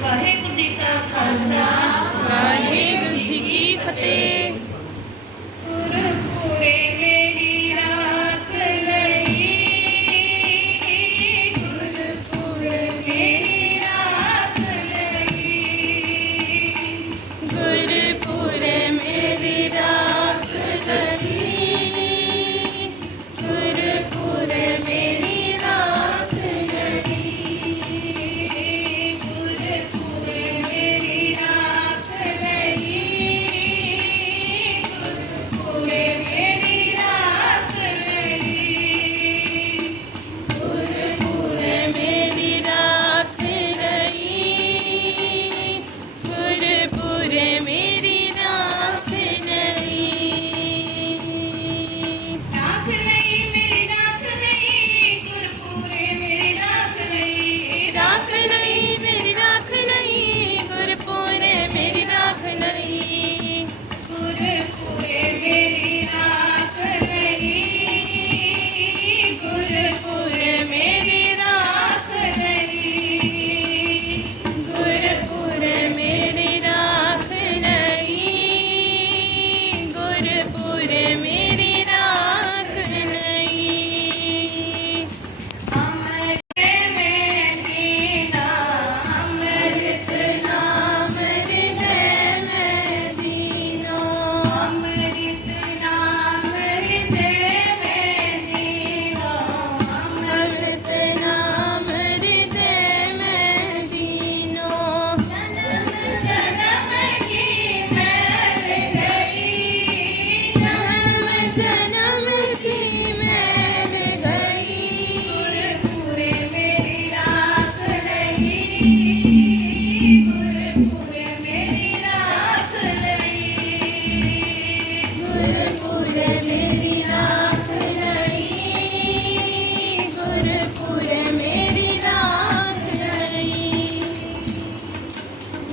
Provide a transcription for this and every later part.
ਵਾਹਿਗੁਰੂ ਜੀ ਕਾ ਖਾਲਸਾ ਵਾਹਿਗੁਰੂ ਜੀ ਕੀ ਫਤਿਹ। ਗੁਰਪੁਰੇ ਮੇਰੀ ਰਾਖ ਲਈ ਗੁਰਪੁਰੇ ਮੇਰੀ ਰਾਖ ਲਈ ਗੁਰਪੁਰੇ ਮੇਰੀ ਰਾਖ ਲਈ ਗੁਰਪੁਰੇ ਮੇਰੀ ਰਾਖ ਲਈ ਗੁਰਪੁਰੇ ਮੇਰੀ ਰਾਖ ਲਈ ਗੁਰਪੁਰੇ ਮੇਰੀ ਰਾਖ ਲਈ ਗੁਰਪੁਰੇ ਮੇਰੀ ਰਾਖ ਲਈ ਗੁਰਪੁਰੇ ਮੇਰੀ ਰਾਖ ਲਈ ਰਾਖ ਲਈ ਮੇਰੀ ਰਾਖ ਲਈ ਗੁਰਪੁਰੇ ਮੇਰੀ ਰਾਖ ਲਈ ਰਾਖ ਲਈ ਮੇਰੀ ਰਾਖ ਲਈ ਗੁਰਪੁਰੇ ਮੇਰੀ ਰਾਖ ਲਈ ਗੁਰਪੁਰੇ ਮੇਰੀ ਰਾਖ ਲਈ ਗੁਰਪੁਰੇ ਮੇਰੀ ਰਾਖ ਲਈ ਗੁਰਪੁਰੇ ਮੇਰੀ ਰਾਖ ਲਈ ਗੁਰਪੁਰੇ ਮੇਰੀ ਰਾਖ ਲਈ ਅੰਮ੍ਰਿਤ ਮੈਂ ਜੀਣਾ ਅੰਮ੍ਰਿਤ ਨਾਮ ਹਿਰਦੈ ਮੈਂ ਜੀਣਾ ਅੰਮ੍ਰਿਤ ਨਾਮ ਹਿਰਦੈ ਮੈਂ ਜੀਣਾ ਅੰਮ੍ਰਿਤ ਨਾਮ ਹਿਰਦੈ ਮੈਂ ਜੀਨੋ ਜਨਮ ਜਨਮ ਕੀ ਮੈਲ ਗਈ ਜਨਮ ਜਨਮ ਕੀ ਮੈਲ ਗਈ ਗੁਰਪੁਰੇ ਮੇਰੀ ਰਾਖ ਲਈ ਗੁਰਪੁਰੇ ਮੇਰੀ ਰਾਖ ਲਈ ਗੁਰਪੁਰੇ ਮੇਰੀ ਰਾਖ ਲਈ ਗੁਰਪੁਰੇ ਮੇਰੀ ਰਾਖ ਲਈ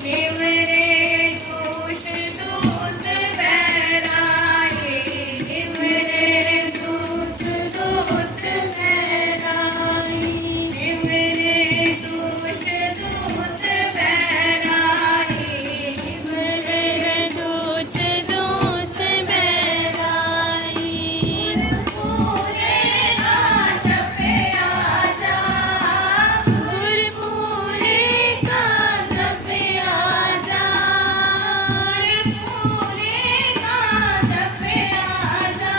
ਨਿਮਰੇ ਦੋਸ਼ ਦੂਤ ਬੈਰਾਏ ਨਿਮਰੇ ਦੋਸ਼ ਬੈਰਾਏ ਨਿਮਰੇ ਦੋਸ਼ ਦੂਤ ਬੈਰਾਏ ਮੇਰੇ ਦੋਚ ਦੋਸ ਬੈਰਾਈ ਗੁਰਪੁਰੇ ਦਾ ਜਪਿਆ ਜਾ ਗੁਰਪੁਰੇ ਕਾ ਜਪਿਆ ਜਾ ਗੁਰਪੁਰੇ ਦਾ ਜਪਿਆ ਜਾ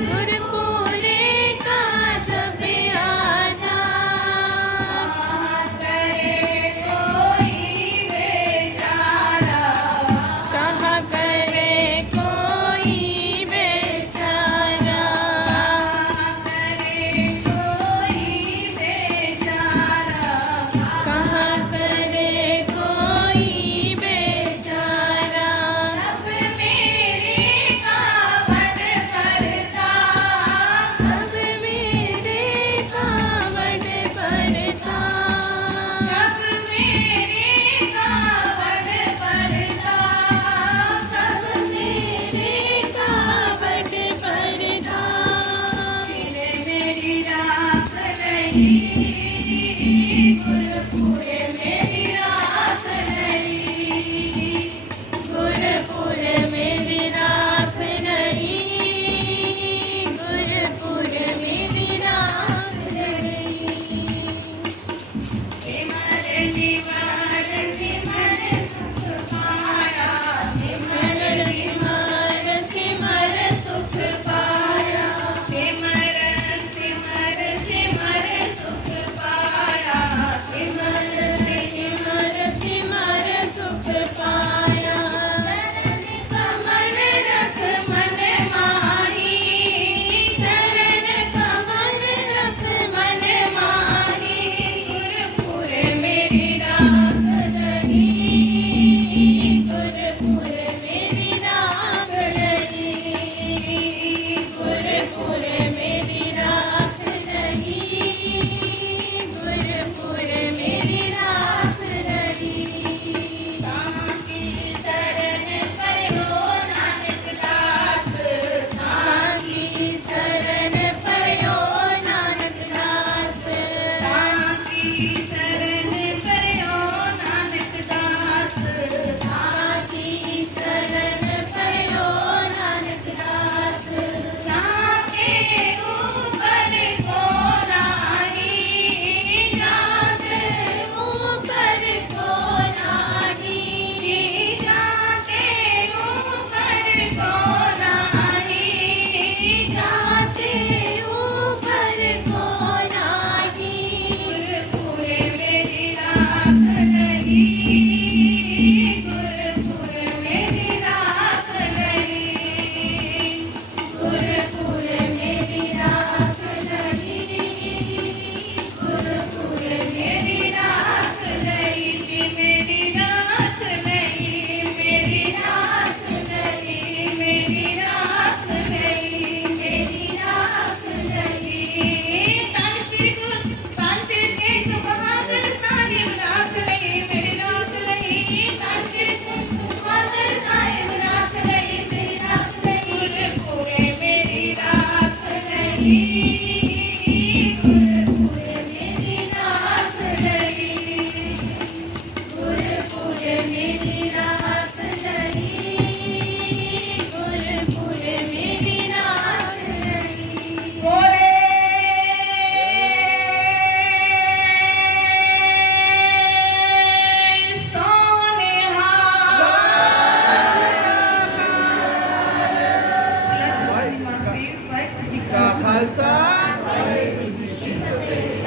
ਗੁਰਪੁਰੇ ਕਾ ਜਪਿਆ ਜਾ ਕਰੇ ਕੋਈ ਬੇਚਾਰਾ ਕਹਾ ਕਰੇ ਕੋਈ ਬੇਚਾਰਾ ਕਰੇ ਕੋਈ ਬੇਚਾਰਾ ਕਹਾ ਕਰੇ ਕੋਈ ਬੇਚਾਰਾ ਸਭ ਮੇਰੇ ਕਾਵੜ ਕਰਤਾ ਸਭ ਮੇਰੇ ਕਾਵੜ ਪਰਤਾ ਸਭ ਮੇਰੇ ਕਾਵੜ ਕਰਤਾ ਸਭ ਮੇਰੇ ਕਾਵੜ ਪਰਤਾ ਤੇਰੇ ਮੇਰੀ ਰਾਖ ਲਈ ਗੁਰਪੁਰੇ